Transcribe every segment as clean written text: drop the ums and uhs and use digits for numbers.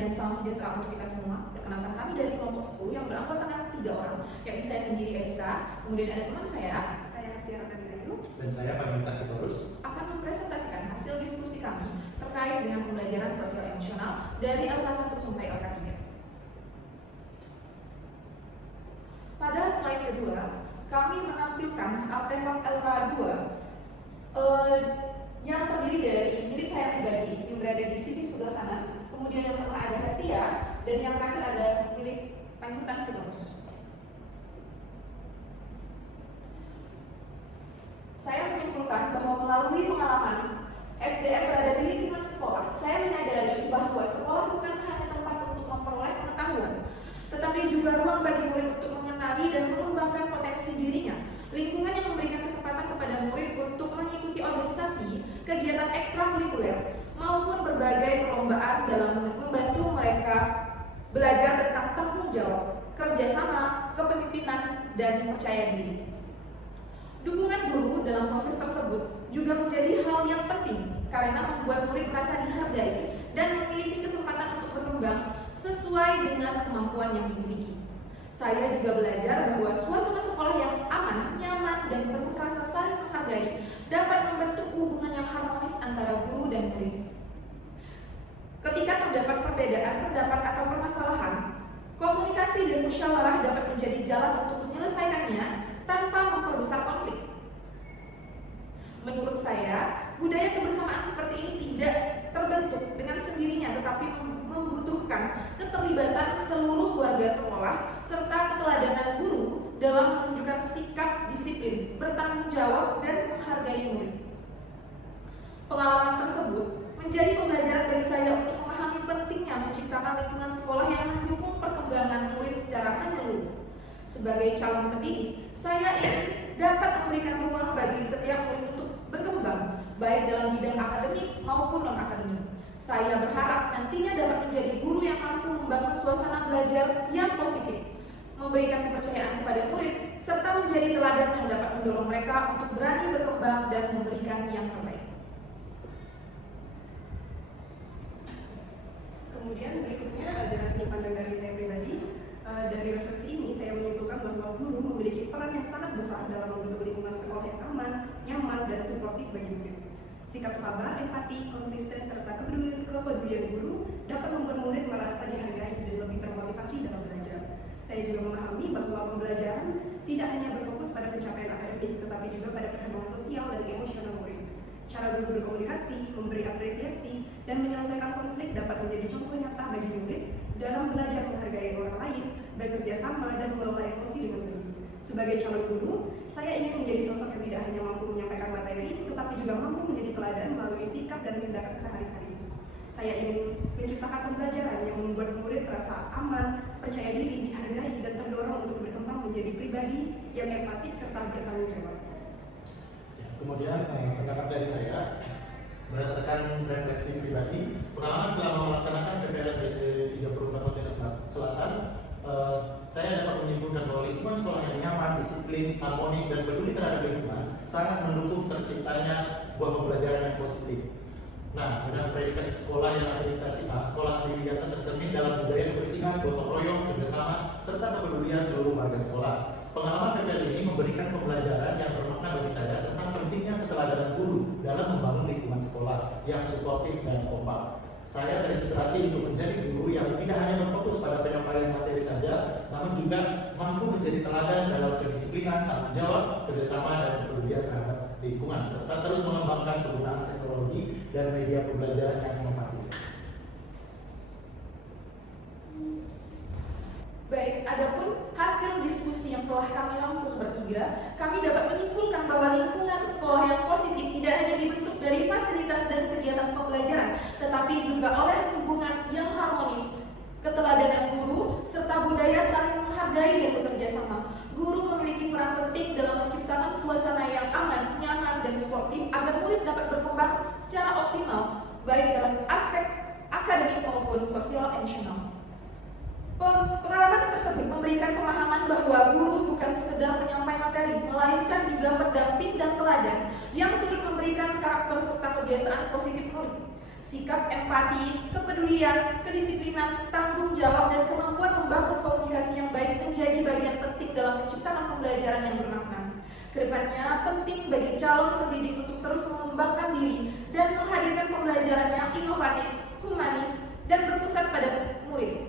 dan salam sejahtera untuk kita semua. Perkenalkan, kami dari kelompok 10 yang beranggotakan 3 orang, yakni saya sendiri Elisa, kemudian ada teman saya Hastia Ratanayu, dan saya Paminta Sitorus, akan mempresentasikan hasil diskusi kami terkait dengan pembelajaran sosial emosional dari LK1 sampai LK3. Pada slide kedua, kami menampilkan artefak LK2 yang terdiri dari milik saya pribadi yang berada di sisi sebelah kanan, kemudian yang tengah ada Hastia, dan yang terakhir ada milik Paminta Sitorus. Saya menyimpulkan bahwa melalui pengalaman SDM berada di lingkungan sekolah, saya menyadari bahwa sekolah bukan hanya tempat untuk memperoleh pengetahuan, tetapi juga ruang bagi murid untuk mengenali dan mengembangkan potensi dirinya. Lingkungan yang memberikan kesempatan kepada murid untuk mengikuti organisasi, kegiatan ekstrakurikuler, maupun berbagai perlombaan dalam membantu mereka belajar tentang tanggung jawab, kerjasama, kepemimpinan, dan percaya diri. Dukungan guru dalam proses tersebut juga menjadi hal yang penting karena membuat murid merasa dihargai dan memiliki kesempatan untuk berkembang sesuai dengan kemampuan yang dimiliki. Saya juga belajar bahwa suasana sekolah yang aman, nyaman, dan penuh rasa saling menghargai dapat membentuk hubungan yang harmonis antara guru dan murid. Ketika terdapat perbedaan pendapat atau permasalahan, komunikasi dan musyawarah dapat menjadi jalan untuk menyelesaikannya tanpa memperbesar konflik. Menurut saya, budaya kebersamaan seperti ini tidak terbentuk dengan sendirinya, tetapi membutuhkan keterlibatan seluruh warga sekolah serta keteladanan guru dalam menunjukkan sikap disiplin, bertanggung jawab, dan menghargai murid. Pengalaman tersebut menjadi pembelajaran bagi saya untuk memahami pentingnya menciptakan lingkungan sekolah yang mendukung perkembangan murid secara menyeluruh. Sebagai calon pendidik, saya ingin dapat memberikan ruang bagi setiap murid untuk berkembang, baik dalam bidang akademik maupun non-akademik. Saya berharap nantinya dapat menjadi guru yang mampu membangun suasana belajar yang positif, memberikan kepercayaan kepada murid, serta menjadi teladan yang dapat mendorong mereka untuk berani berkembang dan memberikan yang terbaik. Kemudian berikutnya ada hasil pandang dari saya pribadi. Dari refleksi ini, saya menyimpulkan bahwa guru memiliki peran yang sangat besar dalam membentuk lingkungan sekolah yang aman, nyaman, dan suportif bagi murid. Sikap sabar, empati, konsisten, serta kepedulian guru dapat membuat murid merasa dihargai dan lebih termotivasi dalam belajar. Saya juga memahami bahwa pembelajaran tidak hanya berfokus pada pencapaian akademik, tetapi juga pada perkembangan sosial dan emosional murid. Cara guru berkomunikasi, memberi apresiasi, dan menyelesaikan konflik dapat menjadi contoh nyata bagi murid dalam belajar menghargai orang lain, bekerja sama, dan mengelola emosi dengan baik. Sebagai calon guru, saya ingin menjadi sosok yang tidak hanya mampu menyampaikan materi, tetapi juga mampu menjadi teladan melalui sikap dan tindakan sehari-hari. Saya ingin menciptakan pembelajaran yang membuat murid merasa aman, percaya diri, dihargai, dan terdorong untuk berkembang menjadi pribadi yang empatik serta bertanggung jawab. Kemudian pendapat dari saya, berdasarkan refleksi pribadi, pengalaman selama melaksanakan PPLN BSD 34 Pontianak Selatan, saya dapat menyimpulkan bahwa lingkungan sekolah yang nyaman, disiplin, harmonis, dan peduli terhadap lingkungan sangat mendukung terciptanya sebuah pembelajaran yang positif. Nah, dengan predikat sekolah yang akreditasi A, sekolah pendidikan tercermin dalam budaya kebersihan, gotong royong, kerjasama, serta kepedulian seluruh warga sekolah. Pengalaman PPL ini memberikan pembelajaran yang bermakna bagi saya tentang pentingnya keteladanan guru dalam membangun lingkungan sekolah yang suportif dan kompak. Saya terinspirasi untuk menjadi guru yang tidak hanya berfokus pada penyampaian materi saja, namun juga mampu menjadi teladan dalam kedisiplinan, tanggung jawab, kerjasama, dan kepedulian terhadap lingkungan, serta terus mengembangkan penggunaan teknologi dan media pembelajaran yang inovatif. Baik, adapun hasil diskusi yang telah kami lampung bertiga, kami dapat menyimpulkan bahwa lingkungan sekolah yang positif tidak hanya dibentuk dari fasilitas dan kegiatan pembelajaran, tetapi juga oleh hubungan yang harmonis, keteladanan guru, serta budaya saling menghargai dan bekerja sama. Guru memiliki peran penting dalam menciptakan suasana yang aman, nyaman, dan sportif agar murid dapat berkembang secara optimal, baik dalam aspek akademik maupun sosial emosional. Pengalaman tersebut memberikan pemahaman bahwa guru bukan sekedar penyampai materi, melainkan juga pendamping dan teladan yang turut memberikan karakter serta kebiasaan positif murid. sikap empati, kepedulian, kedisiplinan, tanggung jawab, dan kemampuan membangun komunikasi yang baik menjadi bagian penting dalam menciptakan pembelajaran yang bermakna. Kedepannya penting bagi calon pendidik untuk terus mengembangkan diri dan menghadirkan pembelajaran yang inovatif, humanis, dan berpusat pada murid.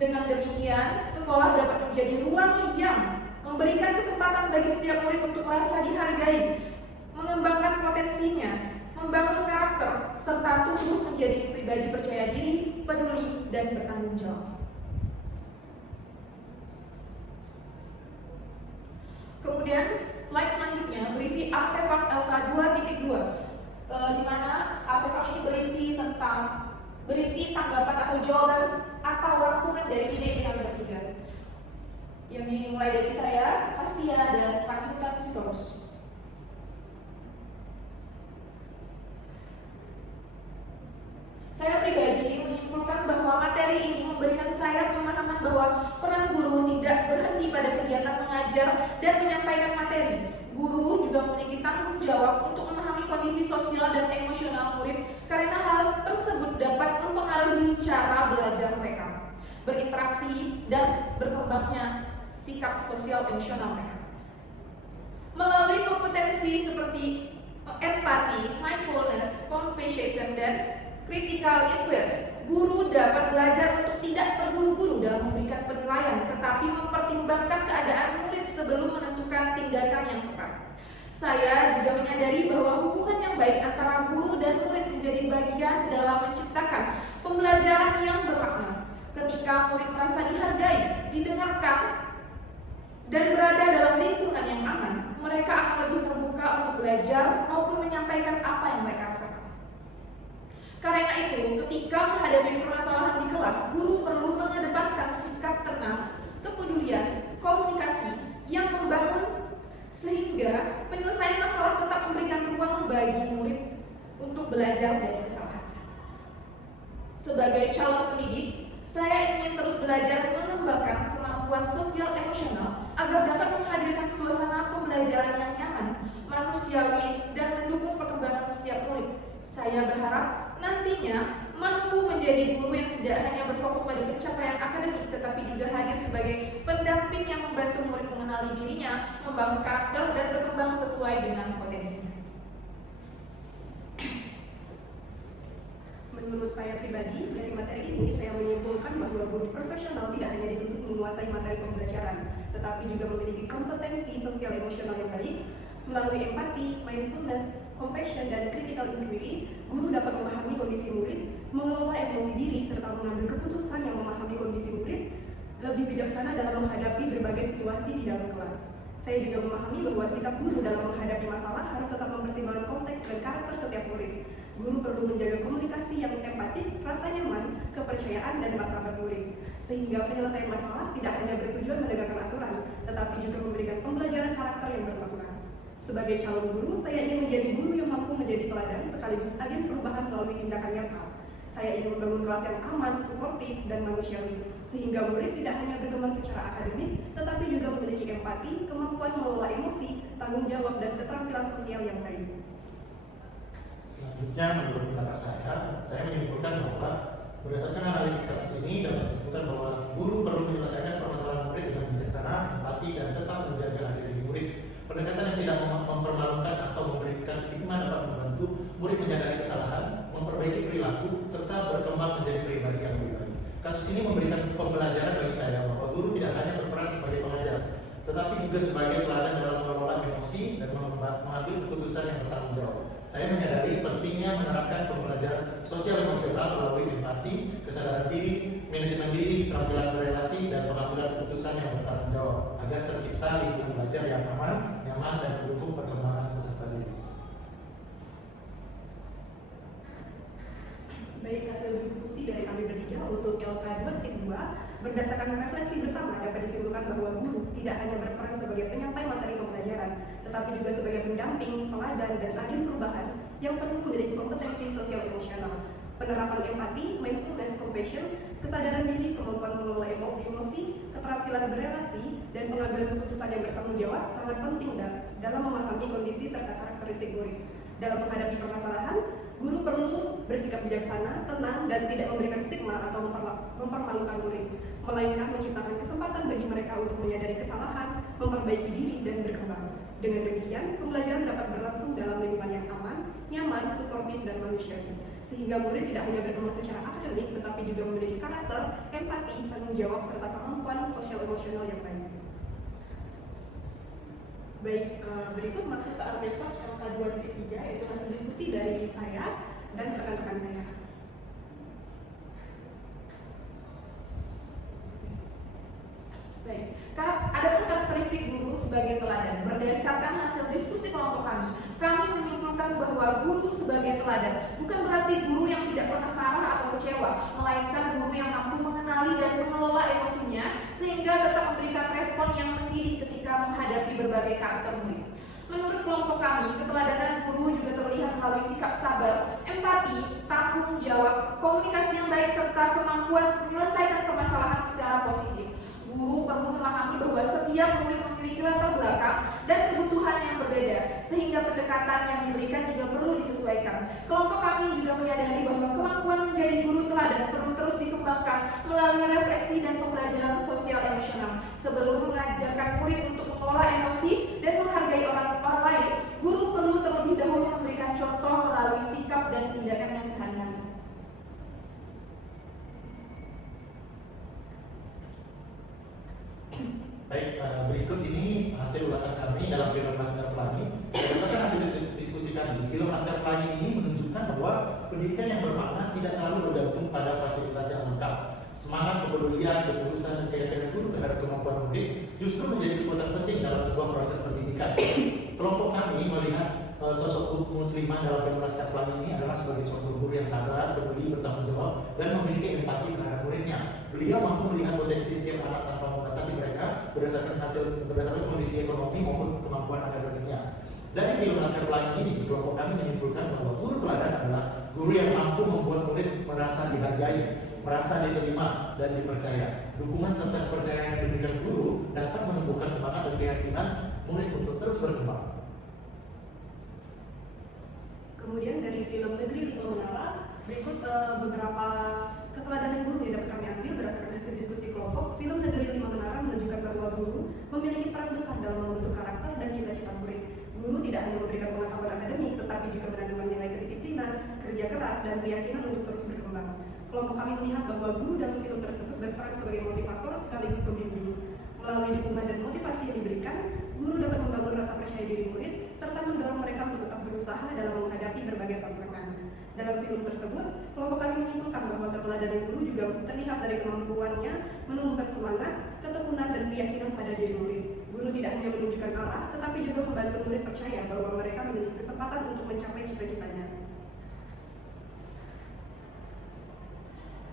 Dengan demikian, sekolah dapat menjadi ruang yang memberikan kesempatan bagi setiap murid untuk merasa dihargai, mengembangkan potensinya, membangun karakter, serta tumbuh menjadi pribadi percaya diri, peduli, dan bertanggung jawab. Kemudian slide selanjutnya berisi artefak LK 2.2, di mana artefak ini berisi tanggapan atau jawaban atau rangkuman dari ide yang bertiga. Yang dimulai dari saya, Astia dan Pak Yutan Sitorus. Saya pribadi menyimpulkan bahwa materi ini memberikan saya pemahaman bahwa peran guru tidak berhenti pada kegiatan mengajar dan menyampaikan materi. Guru juga memiliki tanggung jawab untuk memahami kondisi sosial dan emosional murid karena hal tersebut dapat mempengaruhi cara belajar mereka, berinteraksi, dan berkembangnya sikap sosial emosional mereka. Melalui kompetensi seperti empati, mindfulness, compassion, dan critical inquiry, guru dapat belajar untuk tidak terburu-buru dalam memberikan penilaian, tetapi mempertimbangkan keadaan murid sebelum menentukan tindakan yang tepat. Saya juga menyadari bahwa hubungan yang baik antara guru dan murid menjadi bagian dalam menciptakan pembelajaran yang bermakna. Ketika murid merasa dihargai, didengarkan, dan berada dalam lingkungan yang aman, mereka akan lebih terbuka untuk belajar maupun menyampaikan apa yang mereka rasakan. Karena itu, ketika menghadapi permasalahan di kelas, guru perlu mengedepankan sikap tenang, kepedulian, komunikasi yang membangun sehingga penyelesaian masalah tetap memberikan ruang bagi murid untuk belajar dari kesalahan. Sebagai calon pendidik, saya ingin terus belajar mengembangkan kemampuan sosial emosional agar dapat menghadirkan suasana pembelajaran yang nyaman, manusiawi, dan mendukung perkembangan setiap murid. Saya berharap nantinya mampu menjadi guru yang tidak hanya berfokus pada pencapaian akademik, tetapi juga hadir sebagai pendamping yang membantu murid mengenali dirinya, membangun karakter, dan berkembang sesuai dengan potensinya. Menurut saya pribadi, dari materi ini saya menyimpulkan bahwa guru profesional tidak hanya dituntut menguasai materi pembelajaran, tetapi juga memiliki kompetensi sosial emosional yang baik. Melalui empati, mindfulness, compassion, dan critical inquiry, guru dapat memahami kondisi murid, mengelola emosi diri, serta mengambil keputusan yang memahami kondisi murid, lebih bijaksana dalam menghadapi berbagai situasi di dalam kelas. Saya juga memahami bahwa sikap guru dalam menghadapi masalah harus tetap mempertimbangkan konteks dan karakter setiap murid. Guru perlu menjaga komunikasi yang empatik, rasa nyaman, kepercayaan, dan martabat murid, sehingga penyelesaian masalah tidak hanya bertujuan menegakkan aturan, tetapi juga memberikan pembelajaran karakter yang bermakna. Sebagai calon guru, saya ingin menjadi guru yang mampu menjadi teladan sekaligus agen perubahan melalui tindakan nyata. Saya ingin membangun kelas yang aman, suportif, dan manusiawi, sehingga murid tidak hanya berkembang secara akademik, tetapi juga memiliki empati, kemampuan mengelola emosi, tanggung jawab, dan keterampilan sosial yang baik. Selanjutnya, menurut pendapat saya menyimpulkan bahwa berdasarkan analisis kasus ini dapat disebutkan bahwa guru perlu menyelesaikan permasalahan murid dengan bijaksana, empati, dan tetap menjaga harga diri murid. Pendekatan yang tidak mempermalukan atau memberikan stigma dapat membantu murid menyadari kesalahan, memperbaiki perilaku, serta berkembang menjadi pribadi yang lebih baik. Kasus ini memberikan pembelajaran bagi saya bahwa guru tidak hanya berperan sebagai pengajar, tetapi juga sebagai teladan dalam mengelola emosi dan mengambil keputusan yang bertanggung jawab. Saya menyadari pentingnya menerapkan pembelajaran sosial emosional melalui empati, kesadaran diri, manajemen diri, keterampilan berelasi, dan pengambilan keputusan yang bertanggung jawab agar tercipta lingkungan belajar yang aman, nyaman, dan mendukung perkembangan peserta didik. Baik, hasil diskusi dari kami bertiga untuk LK 2.2 berdasarkan refleksi bersama dapat disimpulkan bahwa guru tidak hanya berperan sebagai penyampai materi pembelajaran, tetapi juga sebagai pendamping, teladan, dan agen perubahan yang perlu memiliki kompetensi sosial emosional. Penerapan empati, mindfulness, compassion, kesadaran diri, kemampuan mengelola emosi, keterampilan berelasi, dan pengambilan keputusan yang bertanggung jawab sangat penting dalam memahami kondisi serta karakteristik murid. Dalam menghadapi permasalahan, Guru perlu bersikap bijaksana, tenang, dan tidak memberikan stigma atau mempermalukan murid, melainkan menciptakan kesempatan bagi mereka untuk menyadari kesalahan, memperbaiki diri, dan berkembang. Dengan demikian, pembelajaran dapat berlangsung dalam lingkungan yang aman, nyaman, suportif, dan manusiawi, sehingga murid tidak hanya berkembang secara akademik, tetapi juga memiliki karakter, empati, tanggung jawab, serta kemampuan sosial emosional yang baik. Baik, berikut masuk ke artefak angka 2.3, yaitu hasil diskusi dari saya dan rekan-rekan saya. Baik, adapun karakteristik guru sebagai teladan. Berdasarkan hasil diskusi kelompok kami menyimpulkan bahwa guru sebagai teladan bukan berarti guru yang tidak pernah marah atau kecewa, melainkan guru yang mampu mengenali dan mengelola emosinya sehingga tetap memberikan respon yang mendidik ketika menghadapi berbagai karakter murid. Menurut kelompok kami, keteladanan guru juga terlihat melalui sikap sabar, empati, tanggung jawab, komunikasi yang baik, serta kemampuan menyelesaikan permasalahan secara positif. Guru perlu memahami bahwa setiap murid memiliki latar belakang dan kebutuhan yang berbeda, sehingga pendekatan yang diberikan juga perlu disesuaikan. Kelompok kami juga menyadari bahwa kemampuan menjadi guru teladan perlu terus dikembangkan melalui refleksi dan pembelajaran sosial emosional. Sebelum mengajarkan murid untuk mengelola emosi dan menghargai orang lain, guru perlu terlebih dahulu memberikan contoh melalui sikap dan tindakannya sehari-hari. Baik, berikut ini hasil ulasan kami dalam film Laskar Pelangi. Berdasarkan hasil diskusi kami, film Laskar Pelangi ini menunjukkan bahwa pendidikan yang bermakna tidak selalu bergantung pada fasilitas yang lengkap. Semangat, kepedulian, ketulusan, dan keyakinan guru terhadap kemampuan murid justru menjadi kekuatan penting dalam sebuah proses pendidikan. Kelompok kami melihat sosok muslimah dalam film Laskar Pelangi ini adalah sebagai contoh guru yang sabar, peduli, bertanggung jawab, dan memiliki empati terhadap muridnya. Beliau mampu melihat potensi setiap anak tanpa membatasi mereka berdasarkan kondisi ekonomi maupun kemampuan akademiknya. Dari film Laskar Pelangi ini, kelompok kami menyimpulkan bahwa guru teladan adalah guru yang mampu membuat murid merasa dihargai, merasa diterima, dan dipercaya. Dukungan serta kepercayaan yang diberikan guru dapat menumbuhkan semangat dan keyakinan murid untuk terus berkembang. Kemudian dari film Negeri Lima Menara, berikut beberapa keteladanan guru yang dapat kami ambil berdasarkan hasil diskusi kelompok. Film Negeri Lima Menara menunjukkan bahwa guru memiliki peran besar dalam membentuk karakter dan cita-cita murid. Guru tidak hanya memberikan pengetahuan akademik, tetapi juga menanamkan nilai kedisiplinan, kerja keras, dan keyakinan untuk terus berkembang. Kelompok kami melihat bahwa guru dalam film tersebut berperan sebagai motivator sekaligus pembimbing. Melalui dukungan dan motivasi yang diberikan, guru dapat membangun rasa percaya diri murid, serta mendorong mereka untuk tetap berusaha dalam menghadapi berbagai tantangan. Dalam film tersebut, kelompok kami menyimpulkan bahwa keteladanan guru juga terlihat dari kemampuannya menumbuhkan semangat, ketekunan, dan keyakinan pada diri murid. Guru tidak hanya menunjukkan arah, tetapi juga membantu murid percaya bahwa mereka memiliki kesempatan untuk mencapai cita-citanya.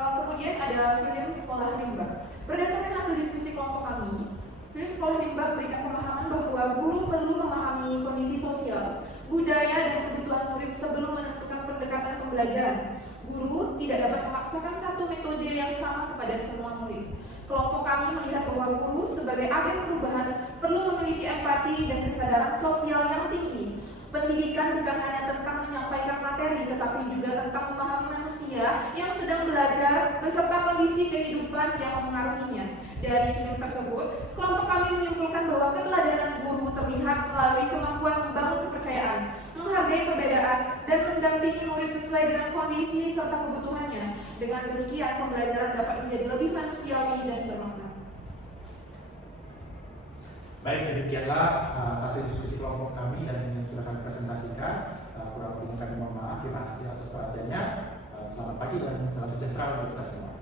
Kemudian ada film Sekolah Rimba. Berdasarkan hasil diskusi kelompok kami, film Sekolah Rimba memberikan pemahaman bahwa guru perlu memahami kondisi sosial, budaya, dan kebutuhan murid sebelum menentukan pendekatan pembelajaran. Guru tidak dapat memaksakan satu metode yang sama kepada semua murid. Kelompok kami melihat bahwa guru sebagai agen perubahan perlu memiliki empati dan kesadaran sosial yang tinggi. Pendidikan bukan hanya tentang menyampaikan materi, tetapi juga tentang memahami manusia yang sedang belajar beserta kondisi kehidupan yang mempengaruhinya. Dari film tersebut, kelompok kami menyimpulkan bahwa keteladanan guru terlihat melalui kemampuan membangun kepercayaan, menghargai perbedaan, dan mendampingi murid sesuai dengan kondisi serta kebutuhannya. Dengan demikian, pembelajaran dapat menjadi lebih manusiawi dan bermakna. Baik, demikianlah hasil diskusi kelompok kami dan yang sudah kami presentasikan. Kurang lebihnya kami mohon maaf. Terima kasih atas perhatiannya. Selamat pagi dan salam sejahtera untuk kita semua.